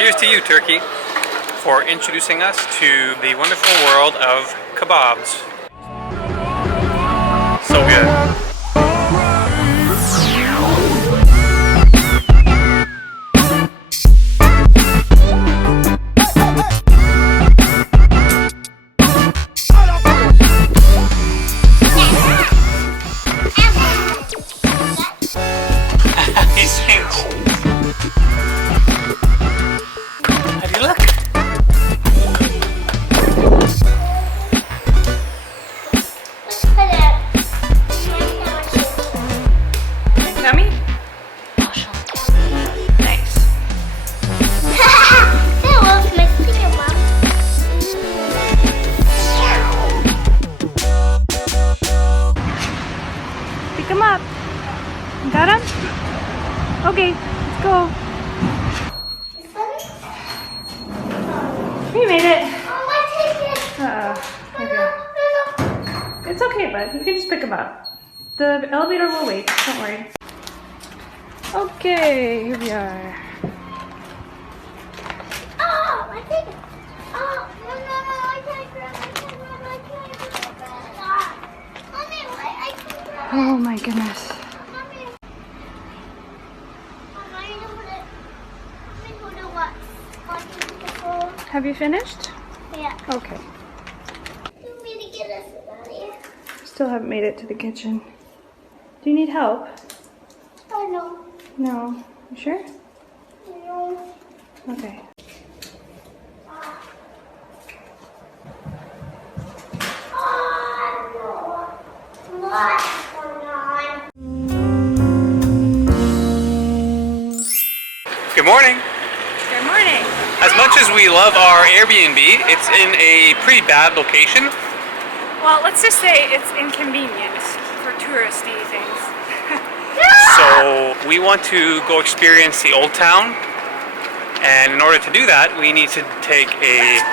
Here's to you, Turkey, for introducing us to the wonderful world of kebabs. So good. Come up. Got him? Okay, let's go. We made it. Okay. It's okay, bud. You can just pick him up. The elevator will wait. Don't worry. Okay, here we are. Oh, I take it. Oh, no, I can't grab it. Mommy, I can't grab it. Oh my goodness. Have you finished? Yeah. Okay. You want me to get us out of here? Still haven't made it to the kitchen. Do you need help? Oh, no. No. You sure? No. Okay. What's going on? Good morning. Good morning. As much as we love our Airbnb, it's in a pretty bad location. Well, let's just say it's inconvenient for touristy things. So we want to go experience the old town. And in order to do that, we need to take a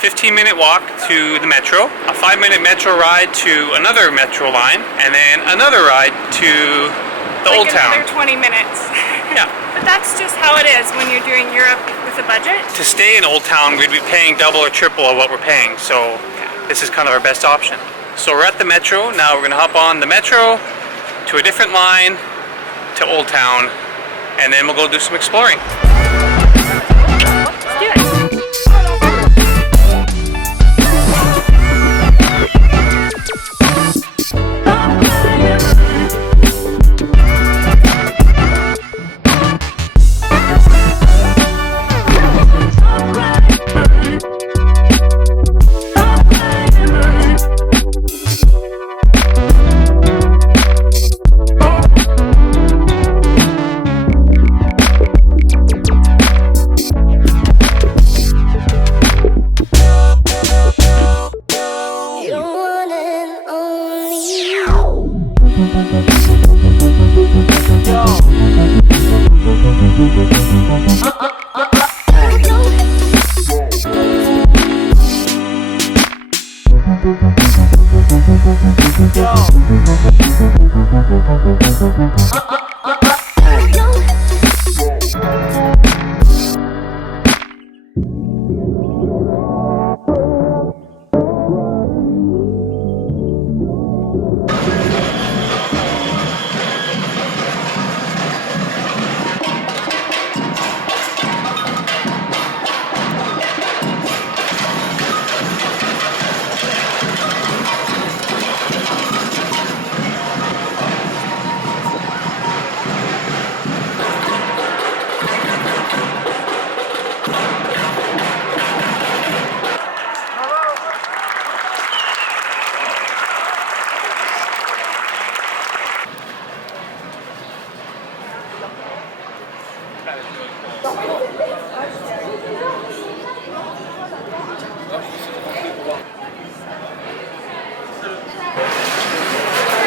15-minute walk to the metro, a 5-minute metro ride to another metro line, and then another ride to the old town. Another 20 minutes. Yeah. But that's just how it is when you're doing Europe with a budget. To stay in Old Town, we'd be paying double or triple of what we're paying, so this is kind of our best option. So we're at the metro. Now we're going to hop on the metro to a different line to Old Town, and then we'll go do some exploring. Let's do it.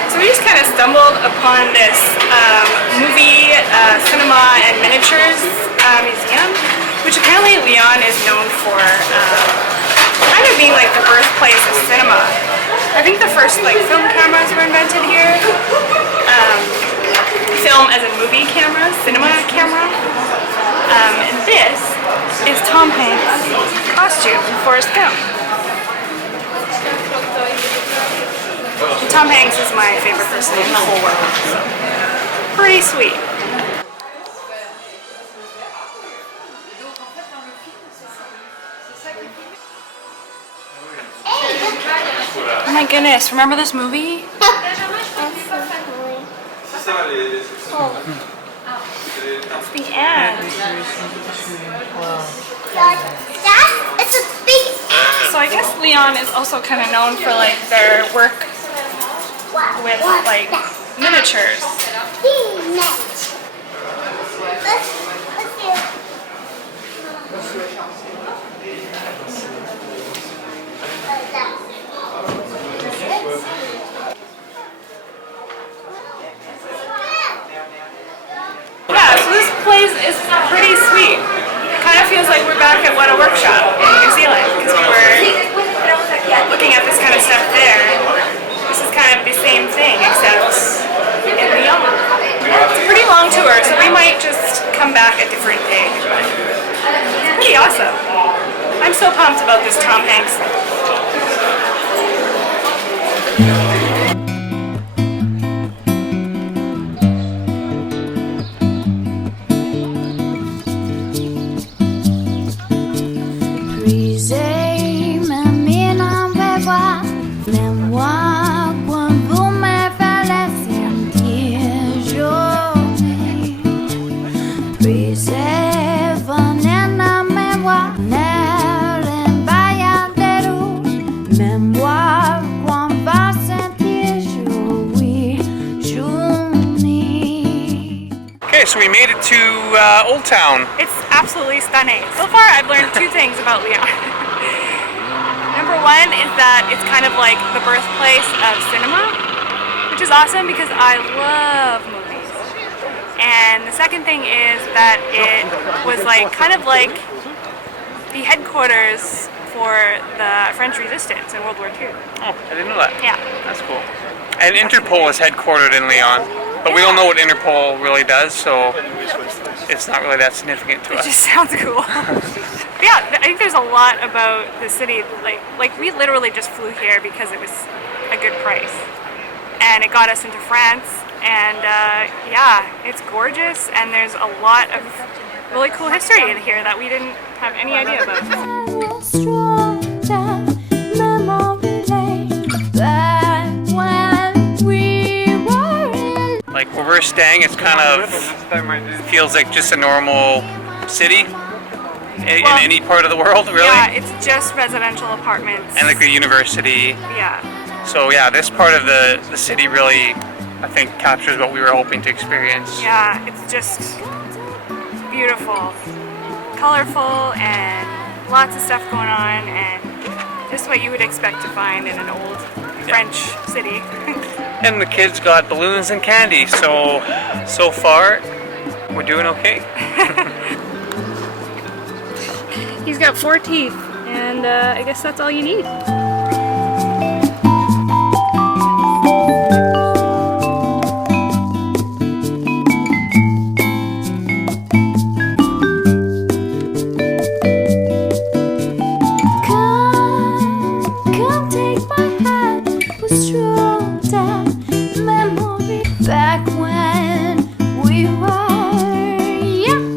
So we just kind of stumbled upon this movie, cinema, and miniatures museum, which apparently Lyon is known for kind of being like the birthplace of cinema. I think the first like film cameras were invented here. Film as a movie camera, cinema camera. And this Tom Hanks costume in Forrest Gump. Tom Hanks is my favorite person in the whole world. So. Pretty sweet. Oh my goodness, remember this movie? That's the end. It's a big ass. So I guess Lyon is also kind of known for like their work with like miniatures. Yeah, so this place is pretty sweet. It kind of feels like we're back at What a Workshop in New Zealand because we were looking at this kind of stuff there. This is kind of the same thing except in Lyon. It's a pretty long tour, so we might just come back a different day. But it's pretty awesome. I'm so pumped about this Tom Hanks thing. So we made it to Old Town. It's absolutely stunning. So far I've learned two things about Lyon. Number one is that it's kind of like the birthplace of cinema, which is awesome because I love movies. And the second thing is that it was like kind of like the headquarters for the French Resistance in World War II. Oh, I didn't know that. Yeah. That's cool. And Interpol is headquartered in Lyon. But we don't know what Interpol really does, so it's not really that significant to It us. just sounds cool. Yeah, I think there's a lot about the city. Like we literally just flew here because it was a good price, and it got us into France. And yeah, it's gorgeous, and there's a lot of really cool history in here that we didn't have any idea about. Like where we're staying, it's kind of feels like just a normal city in any part of the world, really. Yeah, it's just residential apartments. And like the university. Yeah. So yeah, this part of the city really, I think, captures what we were hoping to experience. Yeah, it's just beautiful, colorful, and lots of stuff going on, and just what you would expect to find in an old French city. And the kids got balloons and candy, so far we're doing okay. He's got 4 teeth, and I guess that's all you need. Come take my hand, we'll stroll down memory back when we were young.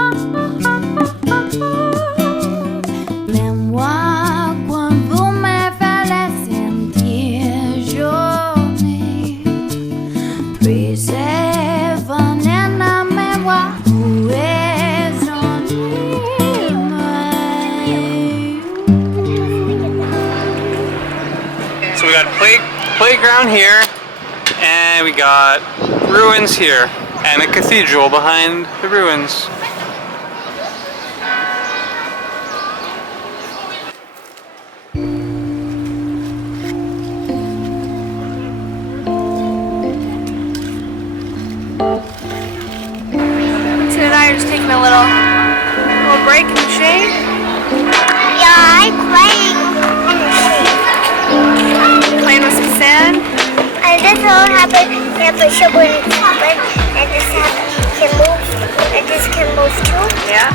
Mémoire quand vous m'avez laissé dire journée, préserve en la mémoire où est So we got playground here, and we got ruins here, and a cathedral behind the ruins. Sid and I are just taking a little break in the shade. Yeah, I'm playing in the shade. Playing with some sand. And this all happened, you have to show when it's happened, and this can move, and this can move too. Yeah.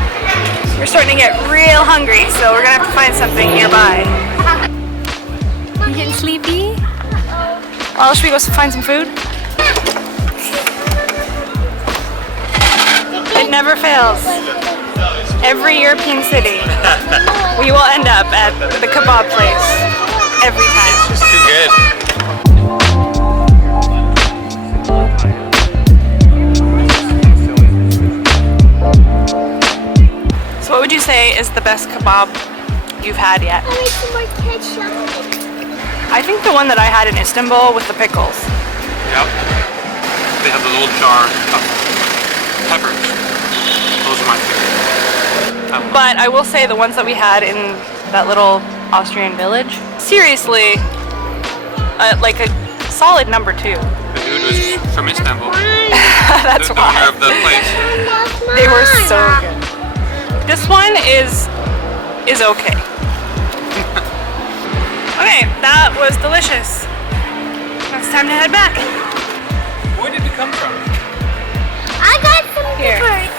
We're starting to get real hungry, so we're gonna have to find something nearby. You getting sleepy? Well, should we go find some food? It never fails. Every European city, we will end up at the kebab place. Every time. It's just too good. So what would you say is the best kebab you've had yet? I need some more ketchup. I think the one that I had in Istanbul with the pickles. Yep. They have the little jar of peppers. Those are my favorite. But I will say the ones that we had in that little Austrian village, seriously, like a solid number 2. The dude was from Istanbul. That's the owner why. of the place. They were so good. This one is okay. Okay, that was delicious. Now it's time to head back. Where did we come from? I got some Here. peppers.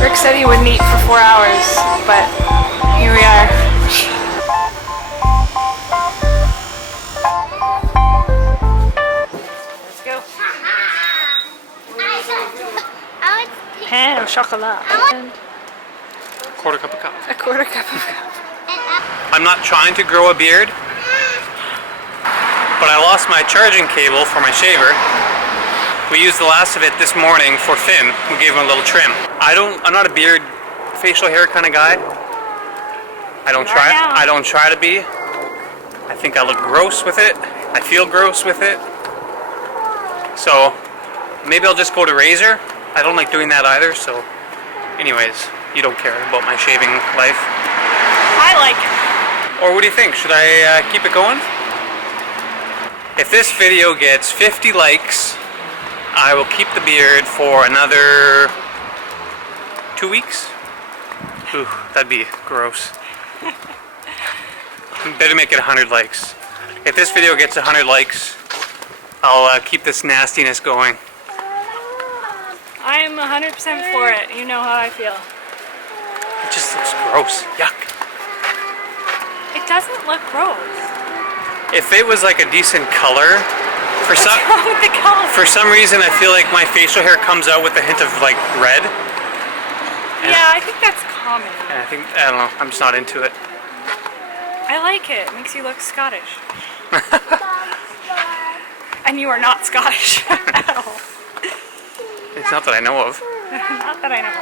Rick said he wouldn't eat for 4 hours, but here we are. Let's go. Pan of chocolat. And Quarter cup of coffee. a quarter cup of coffee. I'm not trying to grow a beard, but I lost my charging cable for my shaver. We used the last of it this morning for Finn. We gave him a little trim. I'm not a beard, facial hair kind of guy. I don't try to be. I think I look gross with it. I feel gross with it. So maybe I'll just go to razor. I don't like doing that either. So anyways, you don't care about my shaving life. I like it. Or what do you think? Should I keep it going? If this video gets 50 likes, I will keep the beard for another 2 weeks. Ooh, that'd be gross. Better make it 100 likes. If this video gets 100 likes, I'll keep this nastiness going. I'm 100% for it. You know how I feel. It just looks gross. Yuck. It doesn't look gross. If it was like a decent color, for some What's wrong with the color? for some reason I feel like my facial hair comes out with a hint of like red. Yeah, I think that's common. And I don't know, I'm just not into it. I like it. It makes you look Scottish. And you are not Scottish at all. It's not that I know of. Not that I know.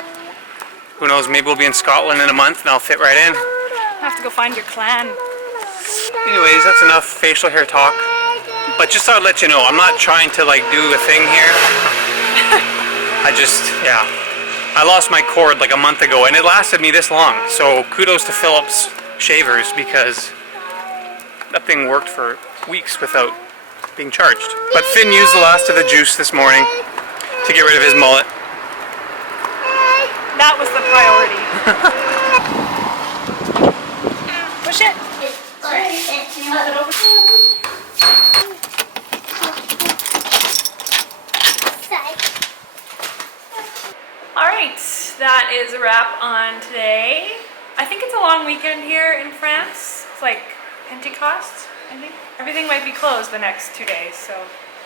Who knows, maybe we'll be in Scotland in a month and I'll fit right in. I have to go find your clan. Anyways, that's enough facial hair talk. But just thought I'd let you know, I'm not trying to like do a thing here. I lost my cord like a month ago and it lasted me this long. So kudos to Philips shavers because that thing worked for weeks without being charged. But Finn used the last of the juice this morning to get rid of his mullet. That was the priority. Push it. Can you hold it over? Alright, that is a wrap on today. I think it's a long weekend here in France. It's like Pentecost, I think. Everything might be closed the next 2 days, so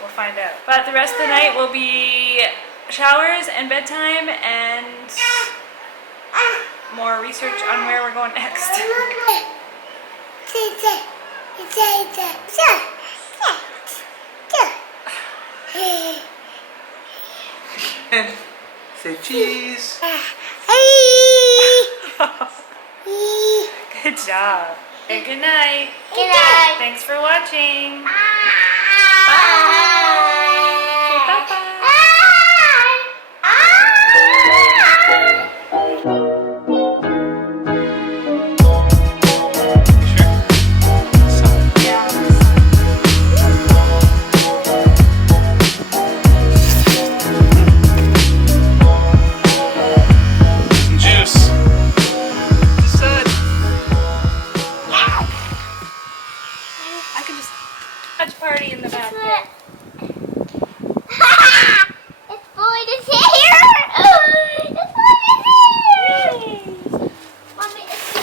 we'll find out. But the rest of the night will be showers and bedtime and more research on where we're going next. Say cheese. Good job. And good night. Good night. Thanks for watching. Watch party in the back there.